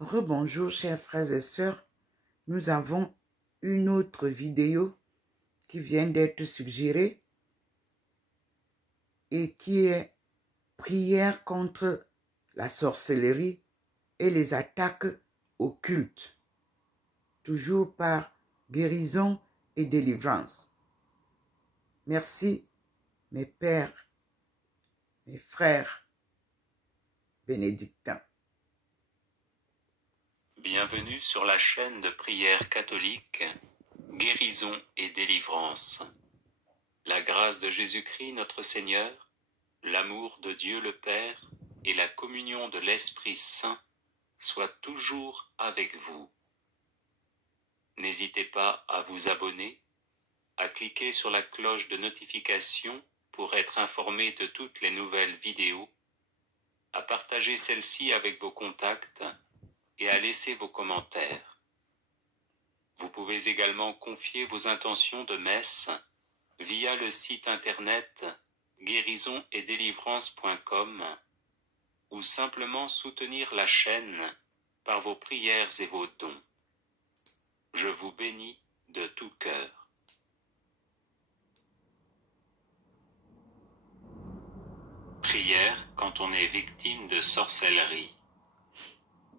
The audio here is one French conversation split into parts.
Rebonjour chers frères et sœurs, nous avons une autre vidéo qui vient d'être suggérée et qui est prière contre la sorcellerie et les attaques occultes, toujours par guérison et délivrance. Merci mes pères, mes frères bénédictins. Bienvenue sur la chaîne de prière catholique, guérison et délivrance. La grâce de Jésus-Christ notre Seigneur, l'amour de Dieu le Père et la communion de l'Esprit Saint soient toujours avec vous. N'hésitez pas à vous abonner, à cliquer sur la cloche de notification pour être informé de toutes les nouvelles vidéos, à partager celle-ci avec vos contacts et à laisser vos commentaires. Vous pouvez également confier vos intentions de messe via le site internet guérisonetdélivrance.com ou simplement soutenir la chaîne par vos prières et vos dons. Je vous bénis de tout cœur. Prière quand on est victime de sorcellerie.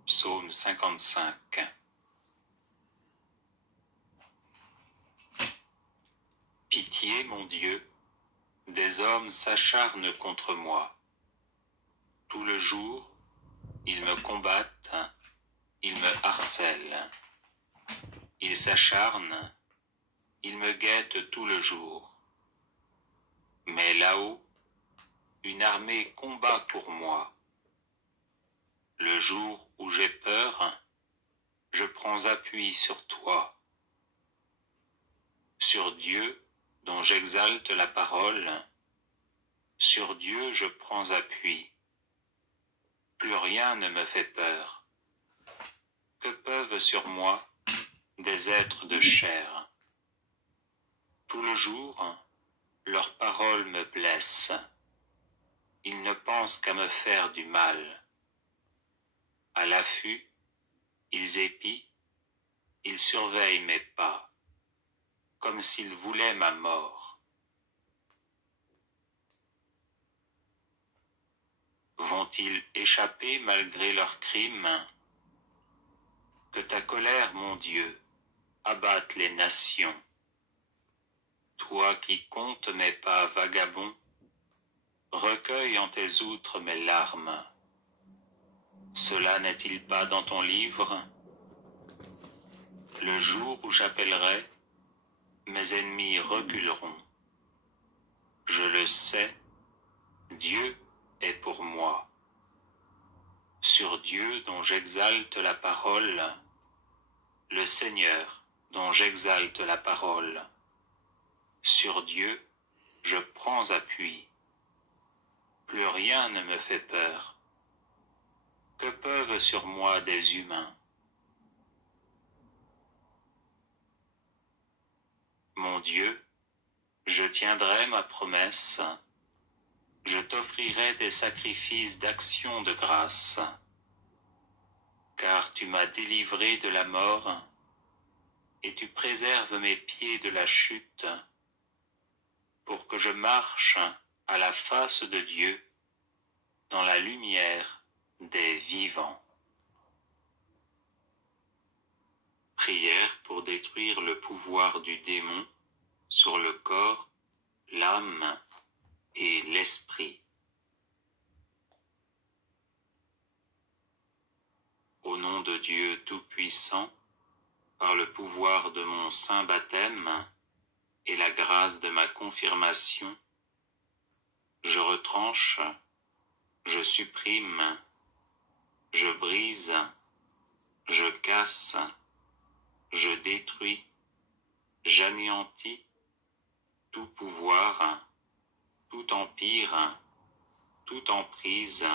Psaume 55. Pitié, mon Dieu, des hommes s'acharnent contre moi. Tout le jour, ils me combattent, ils me harcèlent. Ils s'acharnent, ils me guettent tout le jour. Mais là-haut, une armée combat pour moi. Le jour où j'ai peur, je prends appui sur toi. Sur Dieu, dont j'exalte la parole, sur Dieu je prends appui. Plus rien ne me fait peur. Que peuvent sur moi des êtres de chair? Tout le jour, leurs paroles me blessent. Ils ne pensent qu'à me faire du mal. À l'affût, ils épient, ils surveillent mes pas, comme s'ils voulaient ma mort. Vont-ils échapper malgré leurs crimes? Que ta colère, mon Dieu, abatte les nations. Toi qui comptes mes pas vagabonds, recueille en tes outres mes larmes. Cela n'est-il pas dans ton livre? Le jour où j'appellerai, mes ennemis reculeront. Je le sais, Dieu est pour moi. Sur Dieu dont j'exalte la parole, le Seigneur dont j'exalte la parole. Sur Dieu, je prends appui. Plus rien ne me fait peur. Que peuvent sur moi des humains? Mon Dieu, je tiendrai ma promesse. Je t'offrirai des sacrifices d'action de grâce. Car tu m'as délivré de la mort, et tu préserves mes pieds de la chute, pour que je marche à la face de Dieu, dans la lumière des vivants. Prière pour détruire le pouvoir du démon sur le corps, l'âme et l'esprit. Au nom de Dieu Tout-Puissant, par le pouvoir de mon saint baptême et la grâce de ma confirmation, je retranche, je supprime, je brise, je casse, je détruis, j'anéantis tout pouvoir, tout empire, toute emprise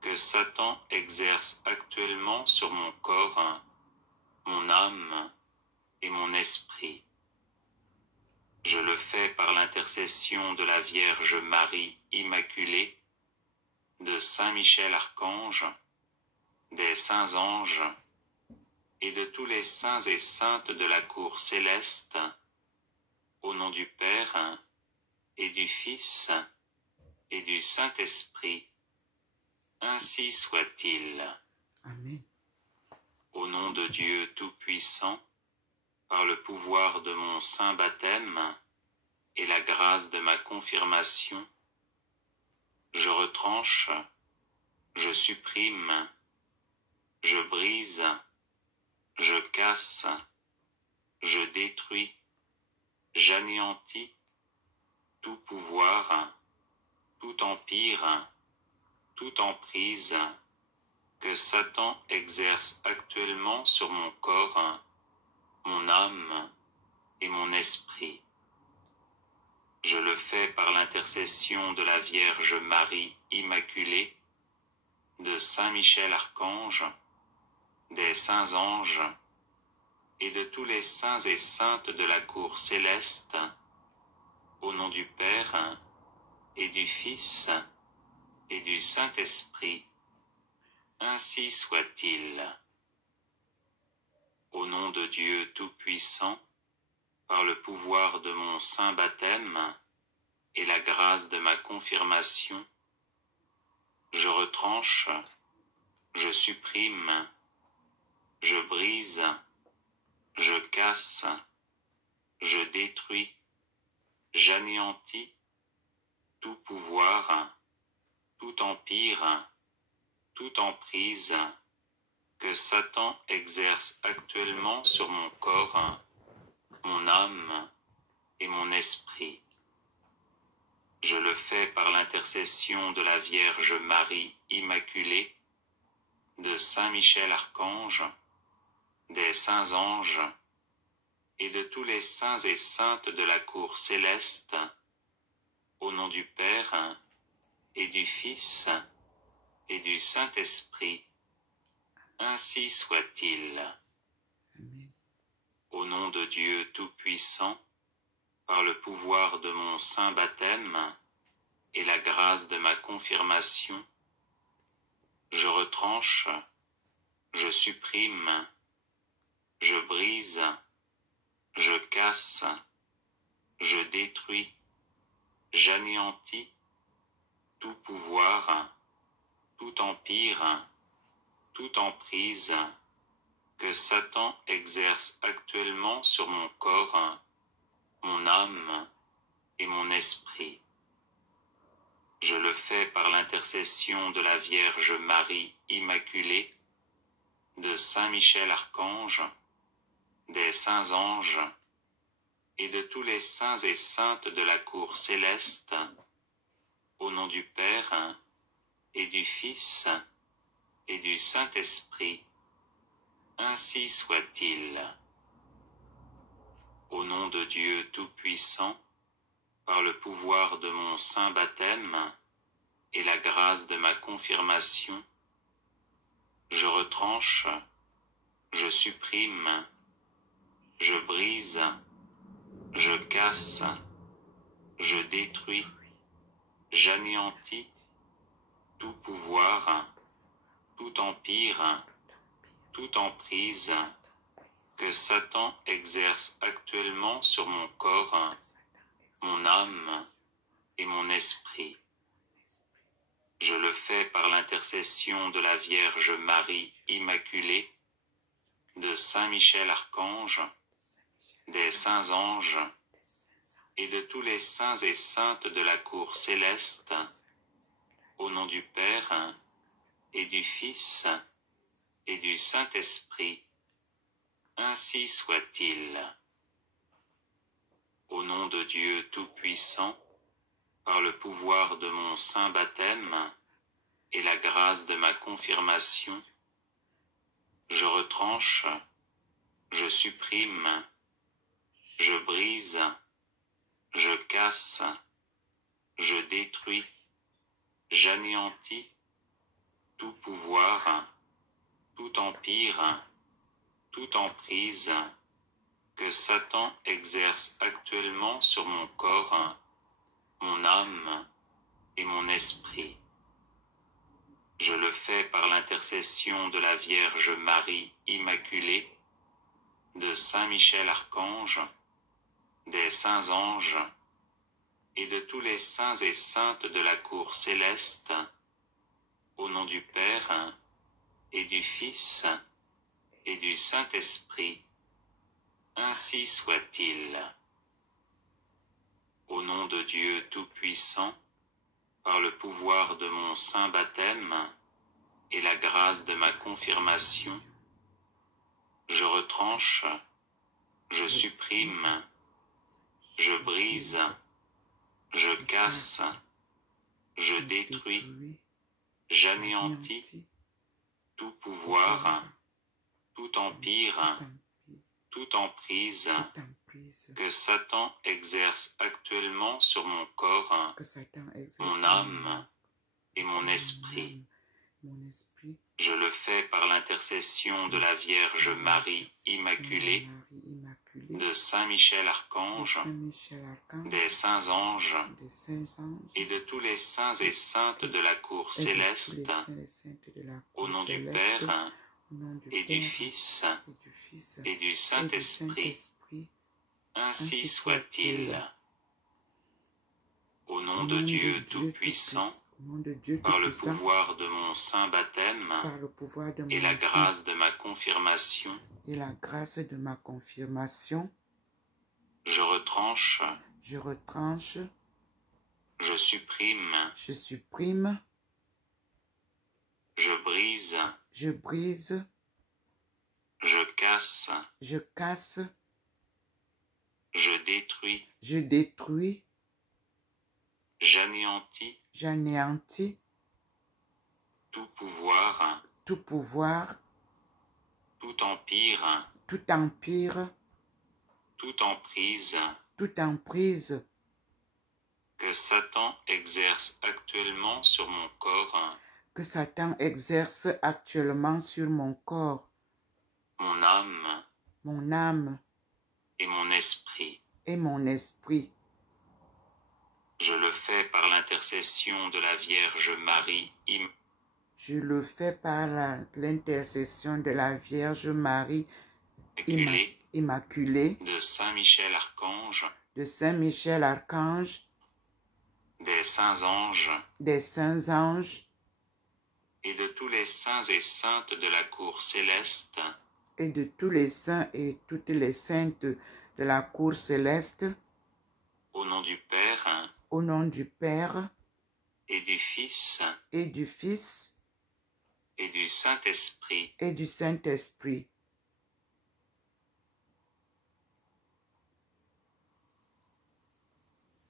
que Satan exerce actuellement sur mon corps, mon âme et mon esprit. Je le fais par l'intercession de la Vierge Marie Immaculée, de Saint Michel Archange, des saints anges et de tous les saints et saintes de la cour céleste, au nom du Père et du Fils et du Saint-Esprit, ainsi soit-il. Amen. Au nom de Dieu Tout-Puissant, par le pouvoir de mon saint baptême et la grâce de ma confirmation, je retranche, je supprime, je brise, je casse, je détruis, j'anéantis tout pouvoir, tout empire, toute emprise que Satan exerce actuellement sur mon corps, mon âme et mon esprit. Je le fais par l'intercession de la Vierge Marie Immaculée, de Saint Michel Archange, des saints anges et de tous les saints et saintes de la cour céleste, au nom du Père et du Fils et du Saint-Esprit, ainsi soit-il. Au nom de Dieu Tout-Puissant, par le pouvoir de mon saint baptême et la grâce de ma confirmation, je retranche, je supprime, je brise, je casse, je détruis, j'anéantis tout pouvoir, tout empire, toute emprise que Satan exerce actuellement sur mon corps, mon âme et mon esprit. Je le fais par l'intercession de la Vierge Marie Immaculée, de Saint Michel Archange, des saints anges et de tous les saints et saintes de la cour céleste, au nom du Père et du Fils et du Saint-Esprit, ainsi soit-il. Amen. Au nom de Dieu Tout-Puissant, par le pouvoir de mon saint baptême et la grâce de ma confirmation, je retranche, je supprime, je brise, je casse, je détruis, j'anéantis tout pouvoir, tout empire, toute emprise que Satan exerce actuellement sur mon corps, mon âme et mon esprit. Je le fais par l'intercession de la Vierge Marie Immaculée, de Saint Michel Archange, des saints anges et de tous les saints et saintes de la cour céleste, au nom du Père et du Fils et du Saint-Esprit, ainsi soit-il. Au nom de Dieu Tout-Puissant, par le pouvoir de mon saint baptême et la grâce de ma confirmation, je retranche, je supprime, je brise, je casse, je détruis, j'anéantis tout pouvoir, tout empire, toute emprise que Satan exerce actuellement sur mon corps, mon âme et mon esprit. Je le fais par l'intercession de la Vierge Marie Immaculée, de Saint Michel Archange, des saints anges et de tous les saints et saintes de la cour céleste, au nom du Père et du Fils et du Saint-Esprit, ainsi soit-il. Au nom de Dieu Tout-Puissant, par le pouvoir de mon saint baptême et la grâce de ma confirmation, je retranche, je supprime, je brise, je casse, je détruis, j'anéantis tout pouvoir, tout empire, toute emprise que Satan exerce actuellement sur mon corps, mon âme et mon esprit. Je le fais par l'intercession de la Vierge Marie Immaculée, de Saint Michel Archange, des saints anges et de tous les saints et saintes de la cour céleste, au nom du Père et du Fils et du Saint-Esprit, ainsi soit-il. Au nom de Dieu Tout-Puissant, par le pouvoir de mon saint baptême et la grâce de ma confirmation, je retranche, je supprime, je brise, je casse, je détruis, j'anéantis tout pouvoir, tout empire, toute emprise que Satan exerce actuellement sur mon corps, mon âme et mon esprit. Je le fais par l'intercession de la Vierge Marie Immaculée, de Saint Michel Archange, des saints anges et de tous les saints et saintes de la cour céleste, au nom du Père et du Fils et du Saint-Esprit, ainsi soit-il. Au nom de Dieu Tout-Puissant, par le pouvoir de mon saint baptême et la grâce de ma confirmation, je retranche, je supprime, je brise, je casse, je détruis, j'anéantis tout pouvoir, tout empire, toute emprise que Satan exerce actuellement sur mon corps, mon âme et mon esprit. Je le fais par l'intercession de la Vierge Marie Immaculée, de Saint Michel Archange, des saints anges et de tous les saints et saintes de la cour céleste, au nom du Père et du Fils et du Saint-Esprit.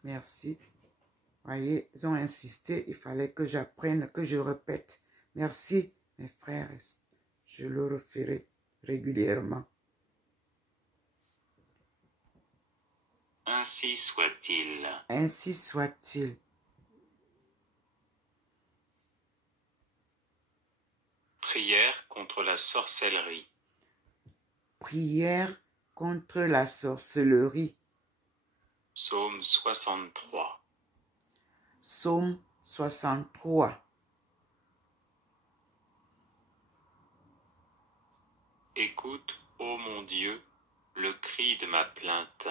Merci. Voyez, ils ont insisté, il fallait que j'apprenne, que je répète. Merci, mes frères. Je le referai régulièrement. Ainsi soit-il. Ainsi soit-il. Prière contre la sorcellerie. Prière contre la sorcellerie. Psaume 63. Psaume 63. Écoute, ô mon Dieu, le cri de ma plainte.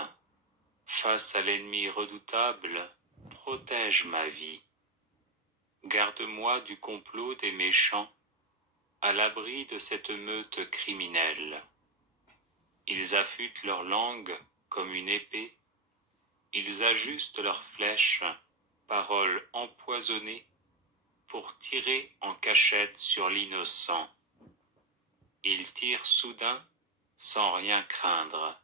Face à l'ennemi redoutable, protège ma vie. Garde-moi du complot des méchants, à l'abri de cette meute criminelle. Ils affûtent leur langue comme une épée, ils ajustent leurs flèches, paroles empoisonnées, pour tirer en cachette sur l'innocent. Ils tirent soudain, sans rien craindre.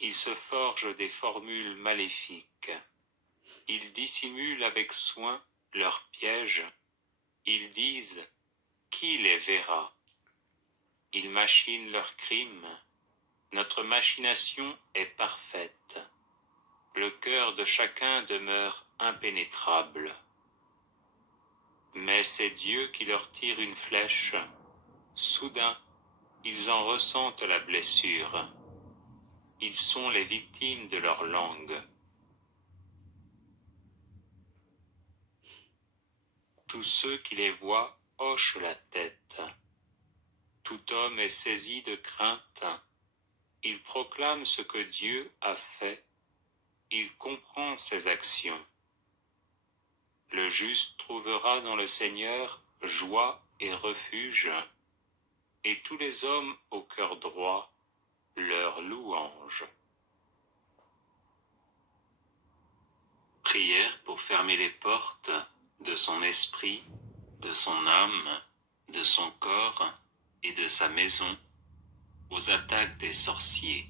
Ils se forgent des formules maléfiques. Ils dissimulent avec soin leurs pièges. Ils disent « Qui les verra ?» Ils machinent leurs crimes. Notre machination est parfaite. Le cœur de chacun demeure impénétrable. Mais c'est Dieu qui leur tire une flèche. Soudain, ils en ressentent la blessure. Ils sont les victimes de leur langue. Tous ceux qui les voient hochent la tête. Tout homme est saisi de crainte. Il proclame ce que Dieu a fait. Il comprend ses actions. Le juste trouvera dans le Seigneur joie et refuge, et tous les hommes au cœur droit leur louange. Prière pour fermer les portes de son esprit, de son âme, de son corps et de sa maison aux attaques des sorciers.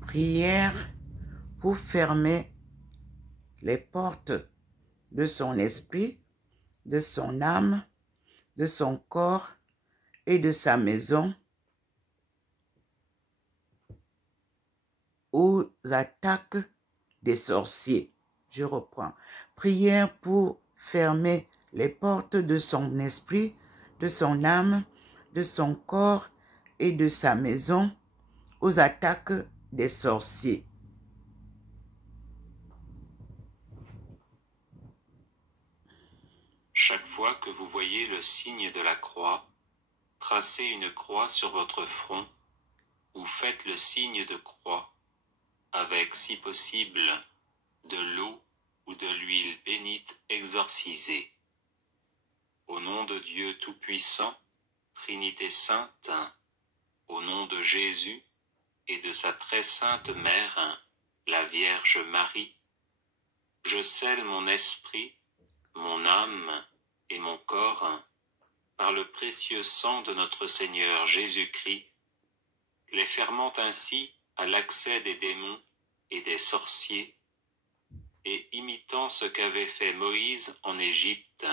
Prière pour fermer les portes de son esprit, de son âme, de son corps et de sa maison aux attaques des sorciers. Je reprends. Prière pour fermer les portes de son esprit, de son âme, de son corps et de sa maison aux attaques des sorciers. Chaque fois que vous voyez le signe de la croix, tracez une croix sur votre front ou faites le signe de croix avec, si possible, de l'eau ou de l'huile bénite exorcisée. Au nom de Dieu Tout-Puissant, Trinité Sainte, au nom de Jésus et de sa très sainte Mère, la Vierge Marie, je scelle mon esprit, mon âme et mon corps par le précieux sang de notre Seigneur Jésus-Christ, les fermant ainsi à l'accès des démons et des sorciers, et imitant ce qu'avait fait Moïse en Égypte,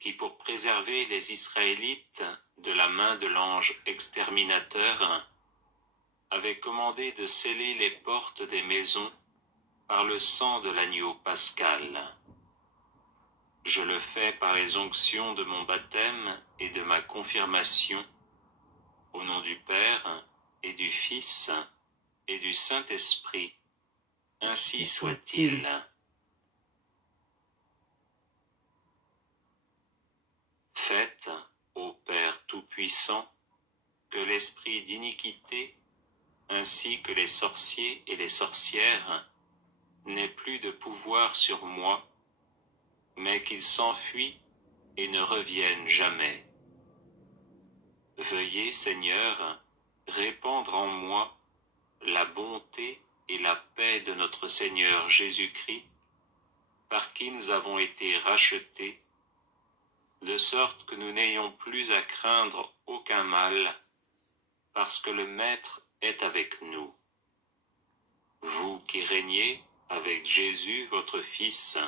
qui pour préserver les Israélites de la main de l'ange exterminateur, avait commandé de sceller les portes des maisons par le sang de l'agneau pascal. Je le fais par les onctions de mon baptême et de ma confirmation, au nom du Père et du Fils et du Saint-Esprit. Ainsi soit-il. Faites, ô Père Tout-Puissant, que l'esprit d'iniquité, ainsi que les sorciers et les sorcières, n'ait plus de pouvoir sur moi, mais qu'il s'enfuit et ne revienne jamais. Veuillez, Seigneur, répandre en moi la bonté et la paix de notre Seigneur Jésus-Christ, par qui nous avons été rachetés, de sorte que nous n'ayons plus à craindre aucun mal, parce que le Maître est avec nous. Vous qui régnez avec Jésus, votre Fils,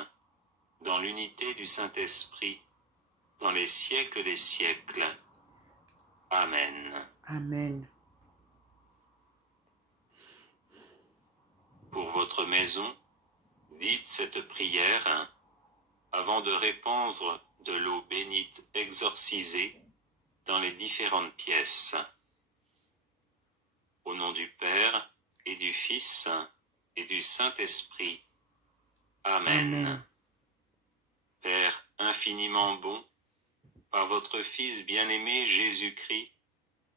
dans l'unité du Saint-Esprit, dans les siècles des siècles. Amen. Amen. Pour votre maison, dites cette prière avant de répandre de l'eau bénite exorcisée dans les différentes pièces. Au nom du Père et du Fils et du Saint-Esprit. Amen. Amen. Père infiniment bon, par votre Fils bien-aimé Jésus-Christ,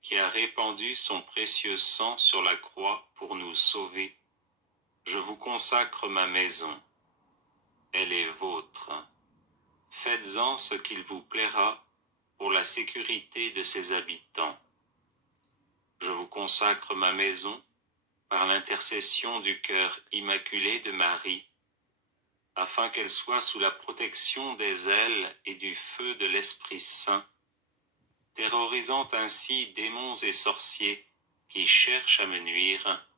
qui a répandu son précieux sang sur la croix pour nous sauver, je vous consacre ma maison. Elle est vôtre. Faites-en ce qu'il vous plaira pour la sécurité de ses habitants. Je vous consacre ma maison par l'intercession du cœur immaculé de Marie, afin qu'elle soit sous la protection des ailes et du feu de l'Esprit Saint, terrorisant ainsi démons et sorciers qui cherchent à me nuire.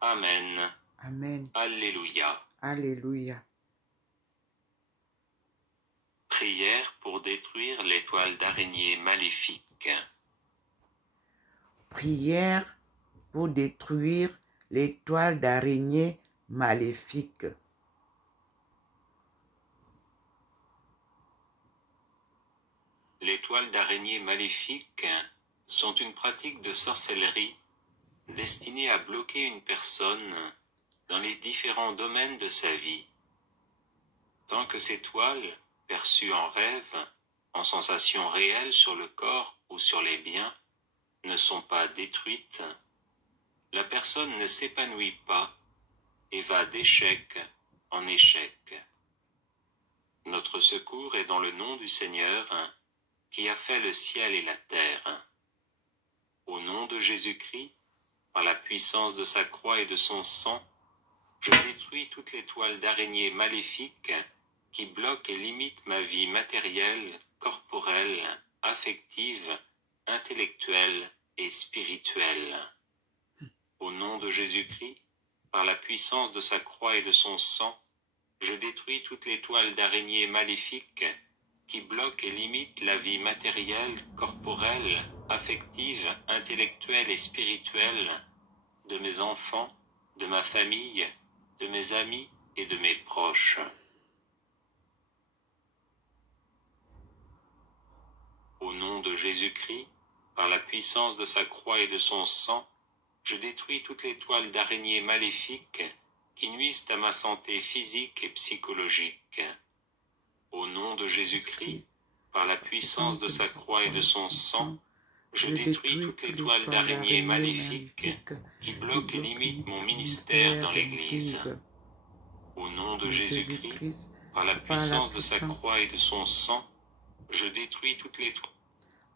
Amen. Amen. Alléluia. Alléluia. Prière pour détruire l'étoile d'araignée maléfique. Prière pour détruire l'étoile d'araignée maléfique. Les toiles d'araignée maléfiques sont une pratique de sorcellerie destinée à bloquer une personne dans les différents domaines de sa vie. Tant que ces toiles perçues en rêve, en sensations réelles sur le corps ou sur les biens, ne sont pas détruites, la personne ne s'épanouit pas et va d'échec en échec. Notre secours est dans le nom du Seigneur, qui a fait le ciel et la terre. Au nom de Jésus-Christ, par la puissance de sa croix et de son sang, je détruis toutes les toiles d'araignées maléfiques qui bloquent et limitent ma vie matérielle, corporelle, affective, intellectuelle et spirituelle. Au nom de Jésus-Christ, par la puissance de sa croix et de son sang, je détruis toutes les toiles d'araignées maléfiques qui bloquent et limitent la vie matérielle, corporelle, affective, intellectuelle et spirituelle de mes enfants, de ma famille, de mes amis et de mes proches. Au nom de Jésus-Christ, par la puissance de sa croix et de son sang, je détruis toutes les toiles d'araignées maléfiques qui nuisent à ma santé physique et psychologique. Au nom de Jésus-Christ, par la puissance de sa croix et de son sang, je détruis toutes les toiles d'araignées maléfiques qui bloquent et limitent mon ministère dans l'Église. Au nom de Jésus-Christ, par la puissance de sa croix et de son sang, je détruis toutes les toiles.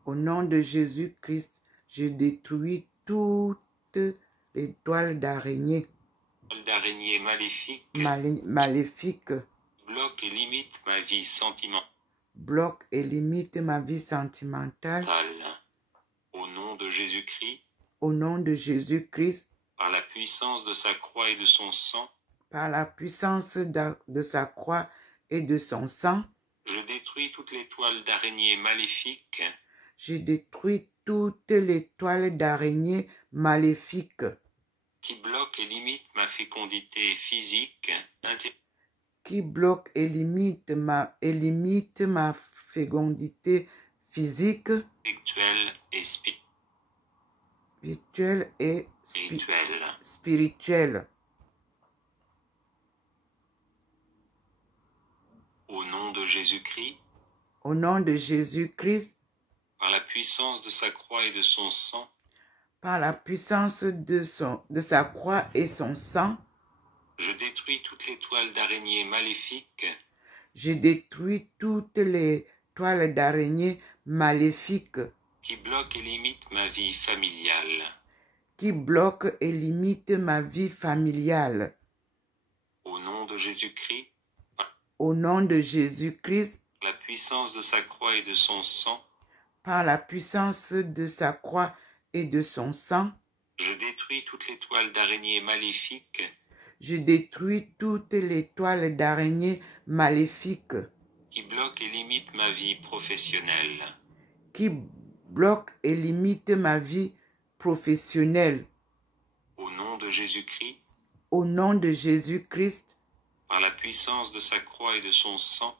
Au nom de Jésus-Christ, je détruis toutes les toiles d'araignée maléfiques bloquent et limitent ma vie sentimentale. Bloque et limite ma vie sentimentale. Au nom de Jésus-Christ, au nom de Jésus-Christ, par la puissance de sa croix et de son sang, par la puissance de sa croix et de son sang, je détruis toutes les toiles d'araignées maléfiques. Je détruis toutes les toiles d'araignées maléfiques qui bloquent et limitent ma fécondité physique, qui bloque et limite ma fécondité physique, spirituelle et spirituelle. Au nom de Jésus-Christ, au nom de Jésus-Christ, par la puissance de sa croix et de son sang, par la puissance de sa croix et son sang, je détruis toutes les toiles d'araignées maléfiques. Je détruis toutes les toiles d'araignées maléfiques qui bloquent et limitent ma vie familiale. Qui bloquent et limitent ma vie familiale. Au nom de Jésus-Christ. Au nom de Jésus-Christ. La puissance de sa croix et de son sang. Par la puissance de sa croix et de son sang. Je détruis toutes les toiles d'araignées maléfiques. Je détruis toutes les toiles d'araignées maléfiques qui bloquent et limitent ma vie professionnelle. Qui bloquent et limitent ma vie professionnelle. Au nom de Jésus-Christ. Au nom de Jésus-Christ. Par la puissance de sa croix et de son sang.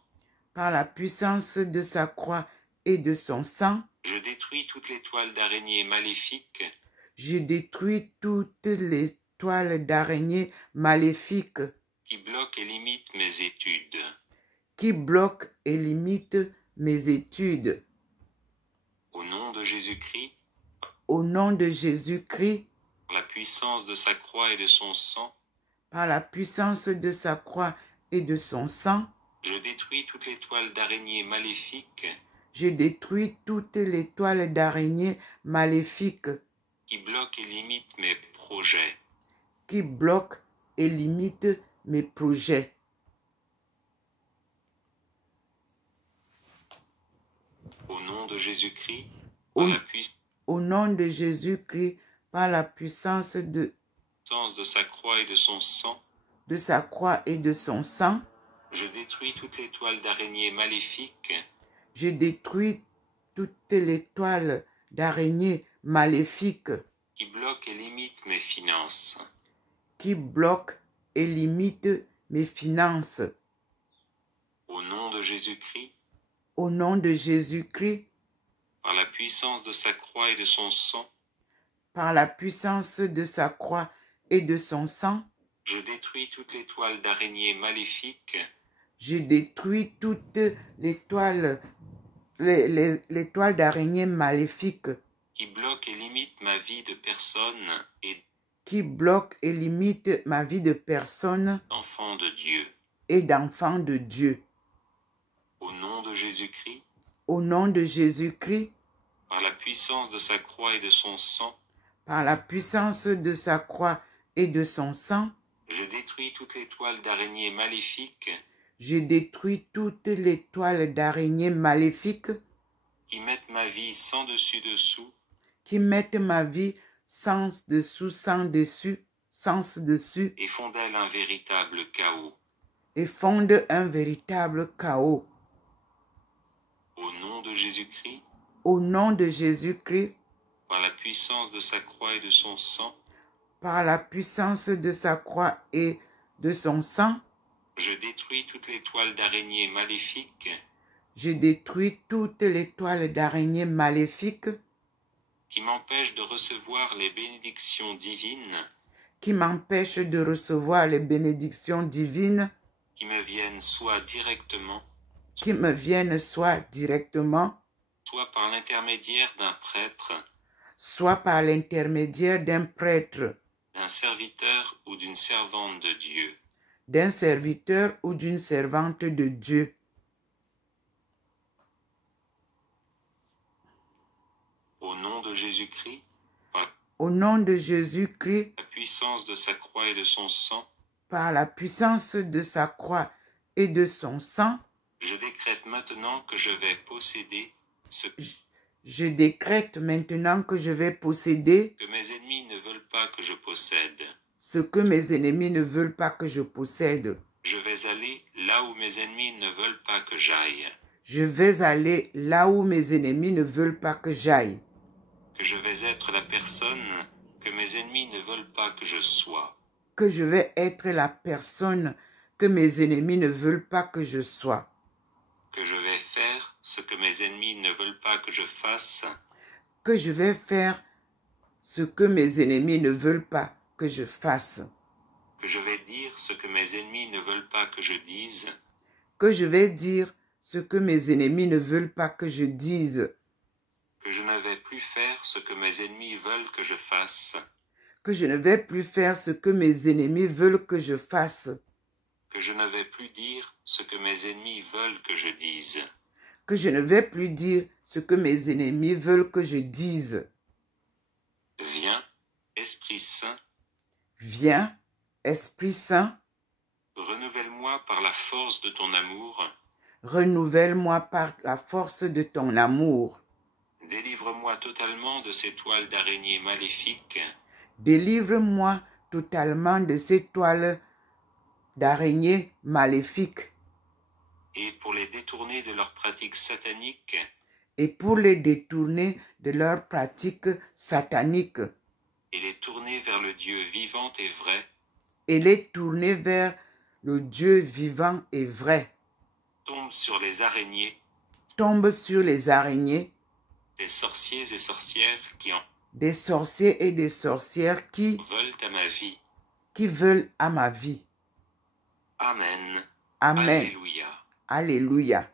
Par la puissance de sa croix et de son sang. Je détruis toutes les toiles d'araignées maléfiques. Je détruis toutes les toiles d'araignées maléfiques qui bloquent et limitent mes études. Qui bloquent et limitent mes études. Au nom de Jésus-Christ. Au nom de Jésus-Christ. Par la puissance de sa croix et de son sang. Par la puissance de sa croix et de son sang. Je détruis toutes les toiles d'araignées maléfiques. Je détruis toutes les toiles d'araignées maléfiques qui bloquent et limitent mes projets. Qui bloquent et limitent mes projets. Au nom de Jésus-Christ, au nom de Jésus-Christ, par la puissance de sa croix et de son sang, de sa croix et de son sang, je détruis toutes les toiles d'araignées maléfiques. Je détruis toutes les toiles d'araignées maléfiques qui bloquent et limitent mes finances. Qui bloquent et limitent mes finances. Au nom de Jésus-Christ. Au nom de Jésus-Christ. Par la puissance de sa croix et de son sang. Par la puissance de sa croix et de son sang. Je détruis toutes les toiles d'araignées maléfiques. Je détruis toute l'étoile, l'étoile d'araignée maléfique qui bloque et limite ma vie de personne et qui bloque et limite ma vie de personne d'enfant de Dieu. et d'enfant de Dieu. Au nom de Jésus-Christ, Au nom de Jésus-Christ, par la puissance de sa croix et de son sang, par la puissance de sa croix et de son sang, je détruis toute l'étoile d'araignée maléfique je détruis toute l'étoile d'araignée maléfique qui mettent ma vie sans dessus-dessous qui mettent ma vie sans dessous, sans dessus, sans dessus et font d'elle un véritable chaos. et fondent un véritable chaos. Au nom de Jésus-Christ, Au nom de Jésus-Christ, par la puissance de sa croix et de son sang, par la puissance de sa croix et de son sang, je détruis toute l'étoile d'araignée maléfique je détruis toute l'étoile d'araignée maléfique qui m'empêche de recevoir les bénédictions divines qui m'empêche de recevoir les bénédictions divines qui me viennent soit directement, qui me viennent soit directement, soit par l'intermédiaire d'un prêtre, soit par l'intermédiaire d'un prêtre, d'un serviteur ou d'une servante de Dieu. d'un serviteur ou d'une servante de Dieu. Au nom de Jésus-Christ, par Au nom de Jésus-Christ, la puissance de sa croix et de son sang, par la puissance de sa croix et de son sang, je décrète maintenant que je vais posséder ce je décrète maintenant que je vais posséder que mes ennemis ne veulent pas que je possède. ce que mes ennemis ne veulent pas que je possède. Je vais aller là où mes ennemis ne veulent pas que j'aille. Je vais aller là où mes ennemis ne veulent pas que j'aille. Que je vais être la personne que mes ennemis ne veulent pas que je sois. Que je vais être la personne que mes ennemis ne veulent pas que je sois. Que je vais faire ce que mes ennemis ne veulent pas que je fasse. Que je vais faire ce que mes ennemis ne veulent pas que je fasse. Que je vais dire ce que mes ennemis ne veulent pas que je dise. Que je vais dire ce que mes ennemis ne veulent pas que je dise. Que je ne vais plus faire ce que mes ennemis veulent que je fasse. Que je ne vais plus faire ce que mes ennemis veulent que je fasse. Que je ne vais plus dire ce que mes ennemis veulent que je dise. Que je ne vais plus dire ce que mes ennemis veulent que je dise. Viens, Esprit Saint, Viens, Esprit Saint, renouvelle-moi par la force de ton amour. renouvelle-moi par la force de ton amour. Délivre-moi totalement de ces toiles d'araignée maléfiques. Délivre-moi totalement de ces toiles d'araignée maléfiques Et pour les détourner de leurs pratiques sataniques, et pour les détourner de leurs pratiques sataniques et les tourner vers le Dieu vivant et vrai, et les tourner vers le Dieu vivant et vrai. tombe sur les araignées, Tombe sur les araignées, des sorciers et sorcières qui en des sorciers et des sorcières qui veulent à ma vie. veulent à ma vie. Amen. Amen. Alléluia. Alléluia.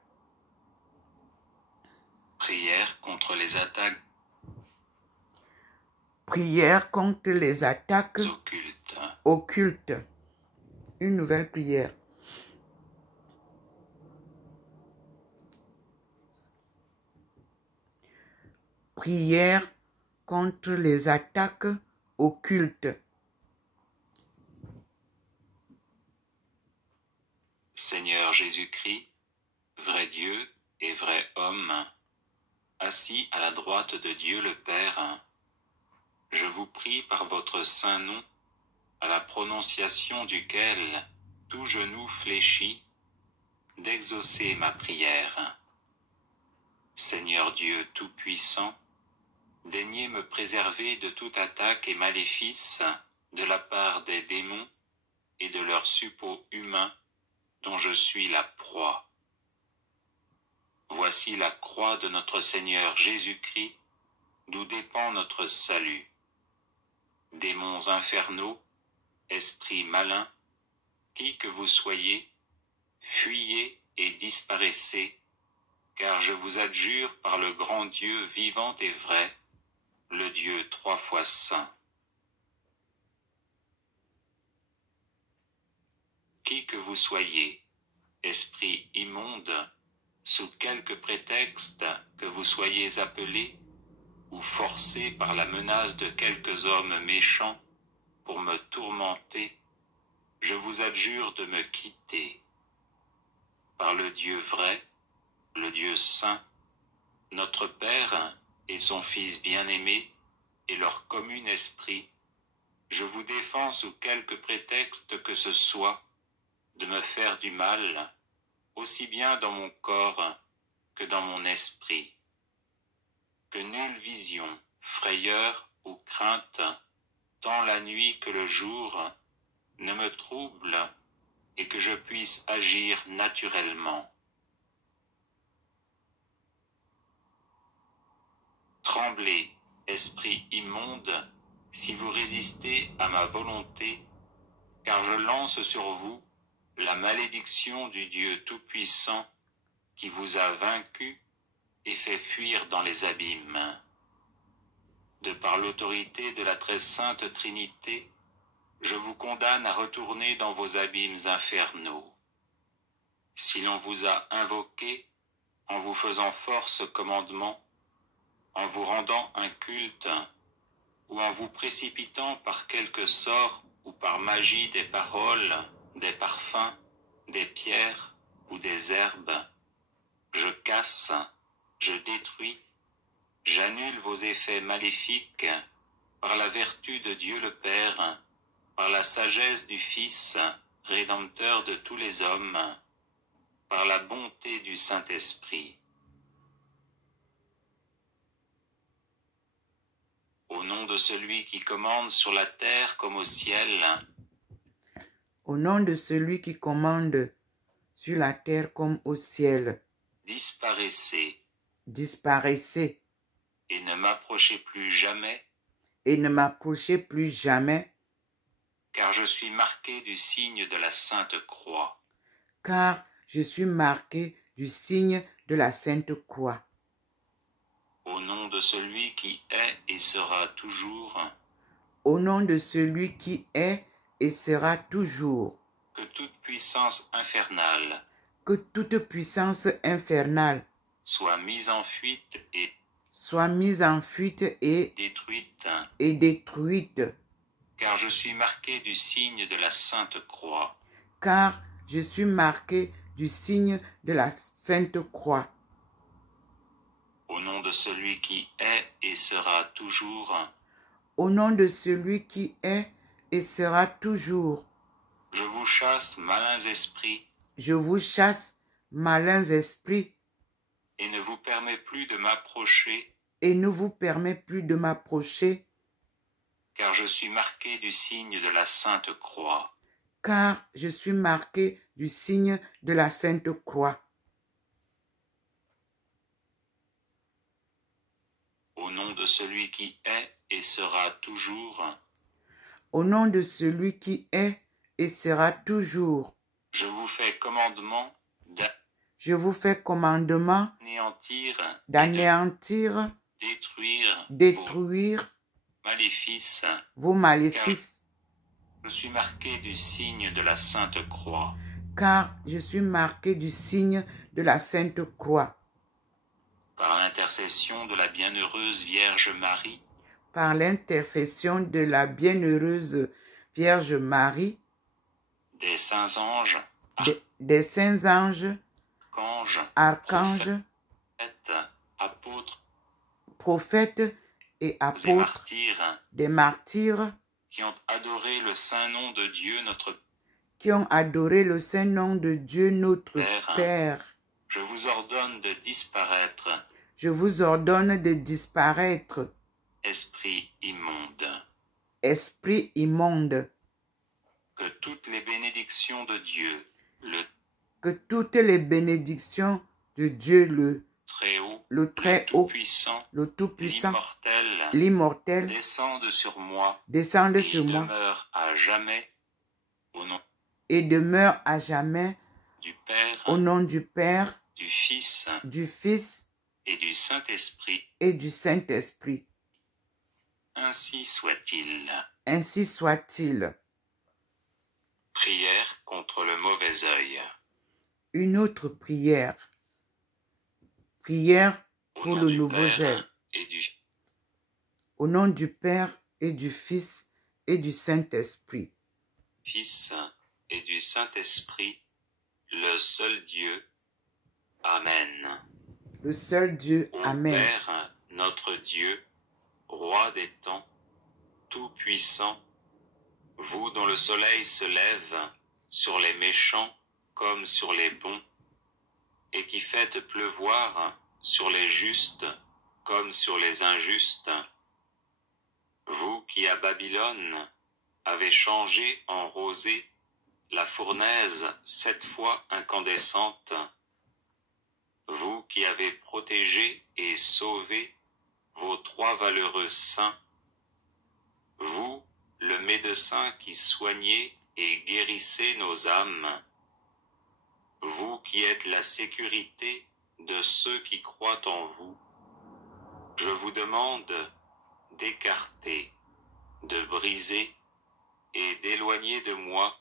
Prière contre les attaques Prière contre les attaques occultes. occultes. Une nouvelle prière. Prière contre les attaques occultes. Seigneur Jésus-Christ, vrai Dieu et vrai homme, assis à la droite de Dieu le Père, je vous prie par votre saint nom, à la prononciation duquel tout genou fléchit, d'exaucer ma prière. Seigneur Dieu Tout-Puissant, daignez me préserver de toute attaque et maléfice de la part des démons et de leurs suppôts humains dont je suis la proie. Voici la croix de notre Seigneur Jésus-Christ, d'où dépend notre salut. Démons infernaux, esprits malins, qui que vous soyez, fuyez et disparaissez, car je vous adjure par le grand Dieu vivant et vrai, le Dieu 3 fois saint. Qui que vous soyez, esprit immonde, sous quelque prétexte que vous soyez appelé ou forcé par la menace de quelques hommes méchants pour me tourmenter, je vous adjure de me quitter. Par le Dieu vrai, le Dieu saint, notre Père et son Fils bien-aimé et leur commun esprit, je vous défends sous quelque prétexte que ce soit de me faire du mal, aussi bien dans mon corps que dans mon esprit. Que nulle vision, frayeur ou crainte, tant la nuit que le jour, ne me trouble et que je puisse agir naturellement. Tremblez, esprit immonde, si vous résistez à ma volonté, car je lance sur vous la malédiction du Dieu Tout-Puissant qui vous a vaincu et fait fuir dans les abîmes. De par l'autorité de la très sainte Trinité, je vous condamne à retourner dans vos abîmes infernaux. Si l'on vous a invoqué en vous faisant force commandement, en vous rendant un culte, ou en vous précipitant par quelque sort ou par magie des paroles, des parfums, des pierres ou des herbes, je casse, je détruis, j'annule vos effets maléfiques par la vertu de Dieu le Père, par la sagesse du Fils, Rédempteur de tous les hommes, par la bonté du Saint-Esprit. Au nom de celui qui commande sur la terre comme au ciel, au nom de celui qui commande sur la terre comme au ciel, disparaissez, disparaissez, et ne m'approchez plus jamais, et ne m'approchez plus jamais, car je suis marqué du signe de la Sainte Croix. Car je suis marqué du signe de la Sainte Croix. Au nom de celui qui est et sera toujours, au nom de celui qui est et sera toujours, que toute puissance infernale soit mise en fuite et détruite, car je suis marqué du signe de la Sainte Croix. Car je suis marqué du signe de la Sainte Croix. Au nom de celui qui est et sera toujours, au nom de celui qui est et sera toujours, je vous chasse, malins esprits, je vous chasse, malins esprits, et ne vous permets plus de m'approcher, car je suis marqué du signe de la Sainte Croix. Car je suis marqué du signe de la Sainte Croix. Au nom de celui qui est et sera toujours, au nom de celui qui est et sera toujours, je vous fais commandement d'anéantir, détruire vos maléfices. Je suis marqué du signe de la Sainte Croix. Car je suis marqué du signe de la Sainte Croix. Par l'intercession de la bienheureuse Vierge Marie, par l'intercession de la bienheureuse Vierge Marie, des saints anges, archanges, prophètes et apôtres, des martyrs, qui ont adoré le saint nom de Dieu notre Père. Je vous ordonne de disparaître. Je vous ordonne de disparaître. Esprit immonde. Esprit immonde. Que toutes les bénédictions de Dieu, le Tout-Puissant, l'immortel, descendent sur moi, demeurent à jamais, du Père, Au nom du Père, du Fils du Fils et du Saint-Esprit. et du Saint-Esprit. Ainsi soit-il. Ainsi soit-il. Prière contre le mauvais œil. Une autre prière. Prière Au pour nom le du nouveau Père zèle. et du Au nom du Père et du Fils et du Saint-Esprit. Fils et du Saint-Esprit, le seul Dieu. Amen. Le seul Dieu. Ô Amen. Père, notre Dieu, Roi des temps, Tout-Puissant, vous dont le soleil se lève sur les méchants comme sur les bons, et qui faites pleuvoir sur les justes comme sur les injustes, vous qui à Babylone avez changé en rosée la fournaise 7 fois incandescente, vous qui avez protégé et sauvé vos 3 valeureux saints, vous, le médecin qui soignez et guérissez nos âmes, vous qui êtes la sécurité de ceux qui croient en vous, je vous demande d'écarter, de briser et d'éloigner de moi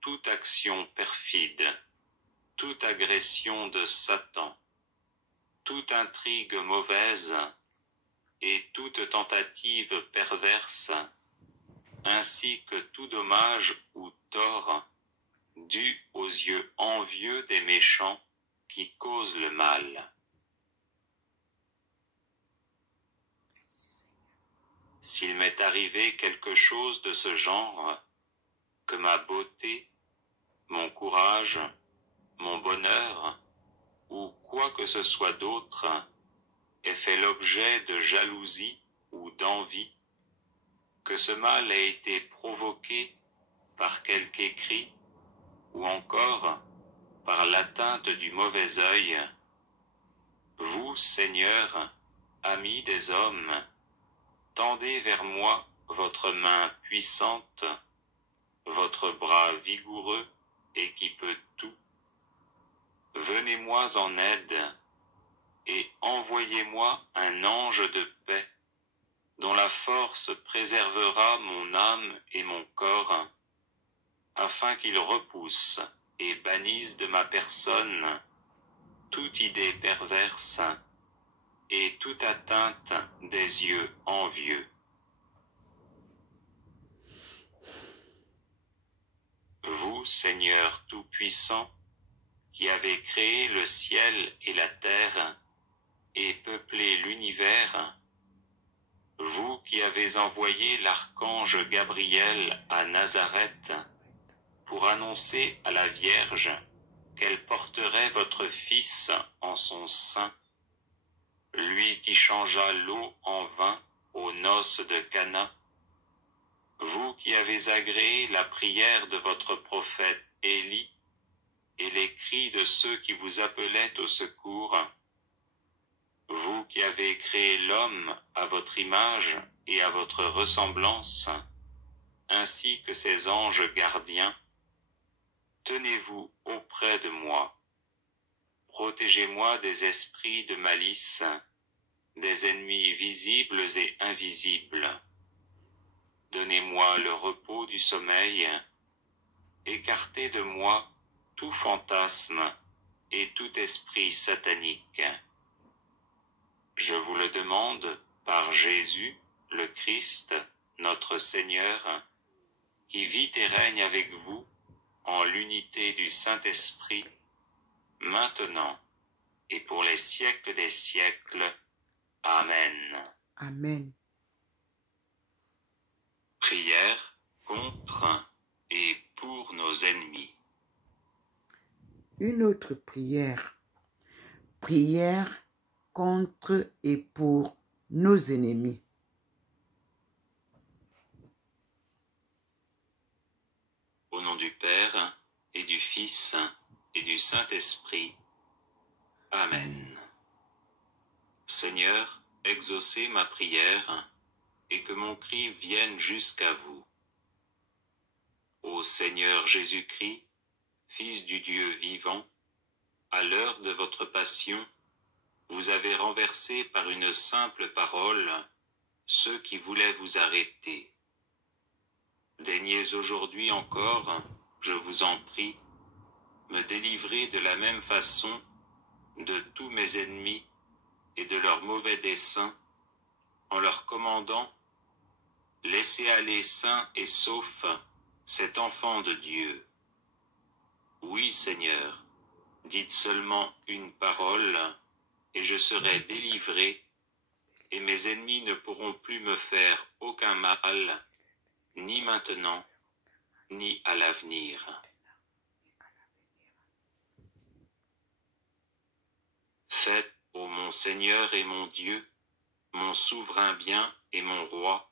toute action perfide, toute agression de Satan, toute intrigue mauvaise et toute tentative perverse, ainsi que tout dommage ou tort dû aux yeux envieux des méchants qui causent le mal. S'il m'est arrivé quelque chose de ce genre, que ma beauté, mon courage, mon bonheur, ou quoi que ce soit d'autre, ait fait l'objet de jalousie ou d'envie, que ce mal ait été provoqué par quelque écrit, ou encore par l'atteinte du mauvais œil, vous, Seigneur, ami des hommes, tendez vers moi votre main puissante, votre bras vigoureux et qui peut tout. Venez-moi en aide et envoyez-moi un ange de paix, dont la force préservera mon âme et mon corps, afin qu'il repousse et bannisse de ma personne toute idée perverse et toute atteinte des yeux envieux. Vous, Seigneur Tout-Puissant, qui avez créé le ciel et la terre et peuplé l'univers, vous qui avez envoyé l'archange Gabriel à Nazareth pour annoncer à la Vierge qu'elle porterait votre Fils en son sein, lui qui changea l'eau en vin aux noces de Cana, vous qui avez agréé la prière de votre prophète Élie et les cris de ceux qui vous appelaient au secours, vous qui avez créé l'homme à votre image et à votre ressemblance, ainsi que ses anges gardiens, tenez-vous auprès de moi. Protégez-moi des esprits de malice, des ennemis visibles et invisibles. Donnez-moi le repos du sommeil, écartez de moi tout fantasme et tout esprit satanique. Je vous le demande par Jésus, le Christ, notre Seigneur, qui vit et règne avec vous en l'unité du Saint-Esprit, maintenant et pour les siècles des siècles. Amen. Amen. Prière contre et pour nos ennemis. Une autre prière. Prière contre et pour nos ennemis. Au nom du Père et du Fils et du Saint-Esprit. Amen. Seigneur, exaucez ma prière et que mon cri vienne jusqu'à vous. Ô Seigneur Jésus-Christ, Fils du Dieu vivant, à l'heure de votre passion, vous avez renversé par une simple parole ceux qui voulaient vous arrêter. Daignez aujourd'hui encore, je vous en prie, me délivrer de la même façon de tous mes ennemis et de leurs mauvais desseins, en leur commandant « Laissez aller sain et sauf cet enfant de Dieu. » Oui, Seigneur, dites seulement une parole, et je serai délivré, et mes ennemis ne pourront plus me faire aucun mal, ni maintenant, ni à l'avenir. Faites, ô mon Seigneur et mon Dieu, mon souverain bien et mon roi,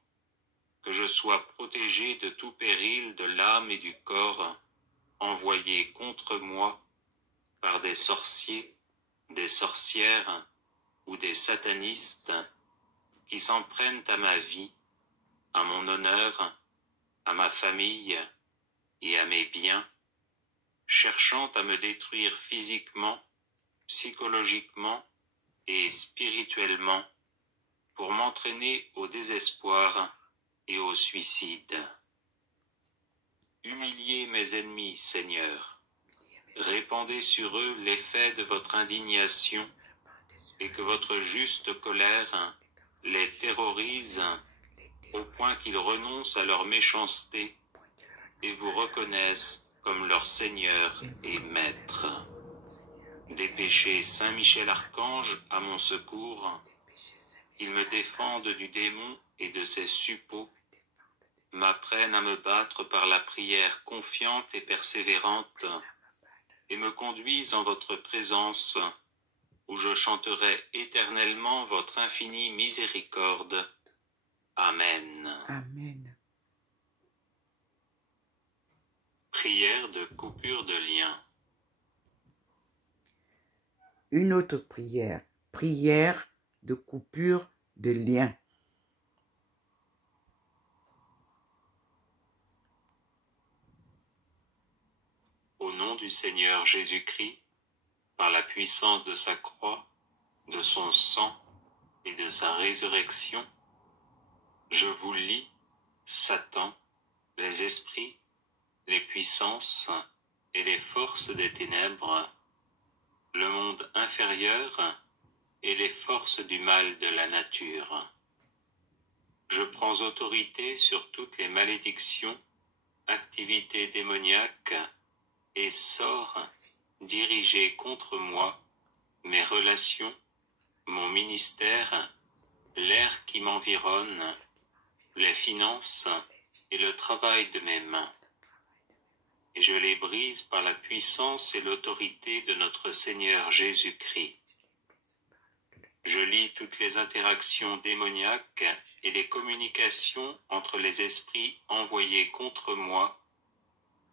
que je sois protégé de tout péril de l'âme et du corps, envoyé contre moi par des sorciers, des sorcières ou des satanistes qui s'en prennent à ma vie, à mon honneur, à ma famille et à mes biens, cherchant à me détruire physiquement, psychologiquement et spirituellement pour m'entraîner au désespoir et au suicide. Humiliez mes ennemis, Seigneur. Répandez sur eux l'effet de votre indignation et que votre juste colère les terrorise au point qu'ils renoncent à leur méchanceté et vous reconnaissent comme leur Seigneur et Maître. Dépêchez Saint Michel Archange à mon secours, qu'il me défende du démon et de ses suppôts, m'apprenne à me battre par la prière confiante et persévérante, et me conduise en votre présence, où je chanterai éternellement votre infinie miséricorde. Amen. Amen. Prière de coupure de lien. Une autre prière. Prière de coupure de lien. Au nom du Seigneur Jésus-Christ, par la puissance de sa croix, de son sang et de sa résurrection, je vous lie, Satan, les esprits, les puissances et les forces des ténèbres, le monde inférieur et les forces du mal de la nature. Je prends autorité sur toutes les malédictions, activités démoniaques et sorts dirigés contre moi, mes relations, mon ministère, l'air qui m'environne, les finances et le travail de mes mains. Et je les brise par la puissance et l'autorité de notre Seigneur Jésus-Christ. Je lis toutes les interactions démoniaques et les communications entre les esprits envoyés contre moi,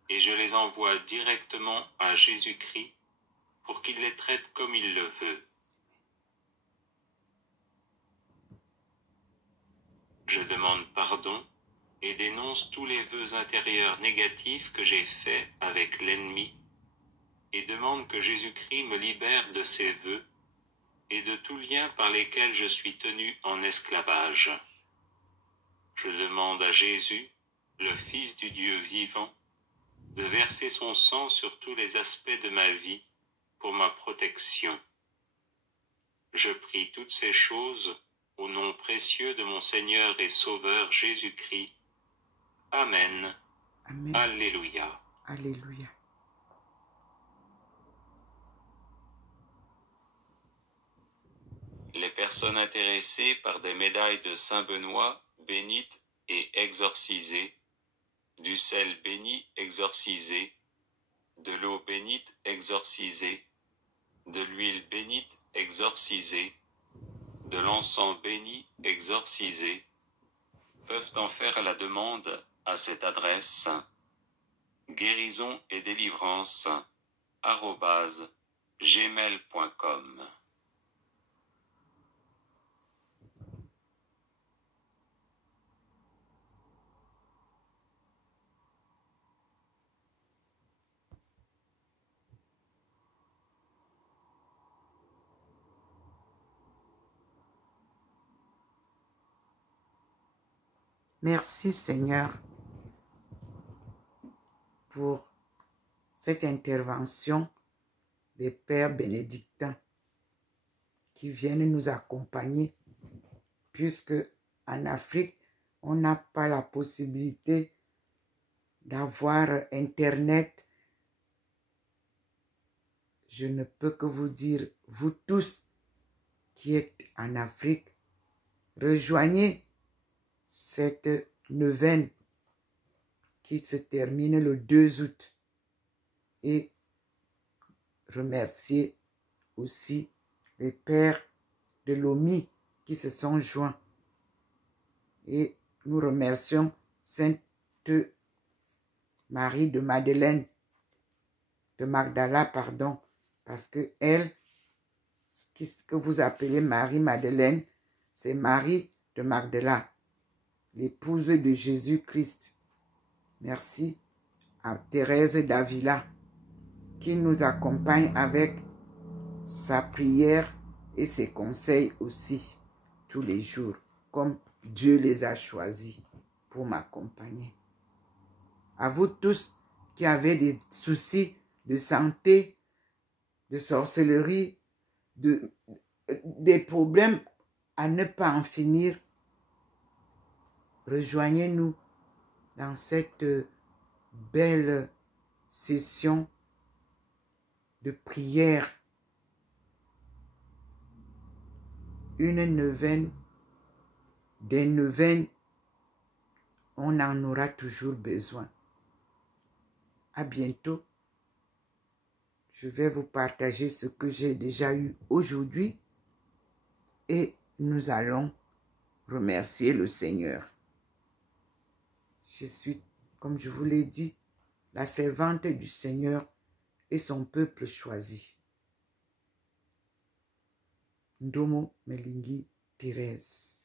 et je les envoie directement à Jésus-Christ pour qu'il les traite comme il le veut. Je demande pardon et dénonce tous les vœux intérieurs négatifs que j'ai faits avec l'ennemi, et demande que Jésus-Christ me libère de ces vœux et de tout lien par lesquels je suis tenu en esclavage. Je demande à Jésus, le Fils du Dieu vivant, de verser son sang sur tous les aspects de ma vie pour ma protection. Je prie toutes ces choses au nom précieux de mon Seigneur et Sauveur Jésus-Christ. Amen. Amen. Alléluia. Alléluia. Les personnes intéressées par des médailles de Saint-Benoît bénites et exorcisées, du sel béni exorcisé, de l'eau bénite exorcisée, de l'huile bénite exorcisée, de l'encens béni exorcisé, peuvent en faire la demande à cette adresse guérison et délivrance @gmail.com. Merci Seigneur pour cette intervention des pères bénédictins qui viennent nous accompagner, puisque en Afrique, on n'a pas la possibilité d'avoir Internet. Je ne peux que vous dire, vous tous qui êtes en Afrique, rejoignez cette neuvaine qui se termine le 2 août et remerciez aussi les pères de l'OMI qui se sont joints. Et nous remercions Sainte Marie de Madeleine, de Magdala, pardon, parce que elle, ce que vous appelez Marie-Madeleine, c'est Marie de Magdala, l'épouse de Jésus-Christ. Merci à Thérèse d'Avila, qui nous accompagne avec sa prière et ses conseils aussi, tous les jours, comme Dieu les a choisis pour m'accompagner. À vous tous qui avez des soucis de santé, de sorcellerie, des problèmes à ne pas en finir, rejoignez-nous dans cette belle session de prière. Une neuvaine, des neuvaines, on en aura toujours besoin. À bientôt. Je vais vous partager ce que j'ai déjà eu aujourd'hui et nous allons remercier le Seigneur. Je suis, comme je vous l'ai dit, la servante du Seigneur et son peuple choisi. Ndomo Melingi Thérèse.